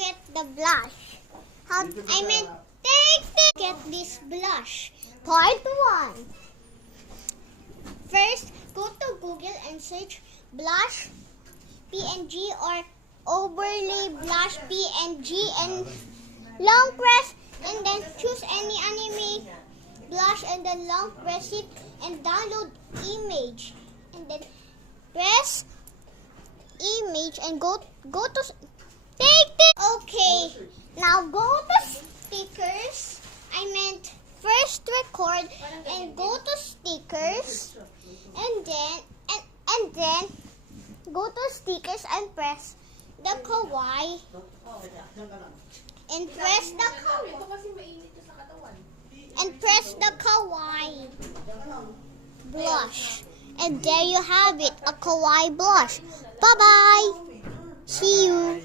get the blush. Get this blush. Part 1. First, go to Google and search blush PNG or overlay blush PNG and long press and then choose any anime blush and then long press it and download image and then press image and go to take it. Okay, now go to stickers. First record and go to stickers and then go to stickers and press the kawaii and press the kawaii blush, and there you have it, a kawaii blush. Bye bye, see you.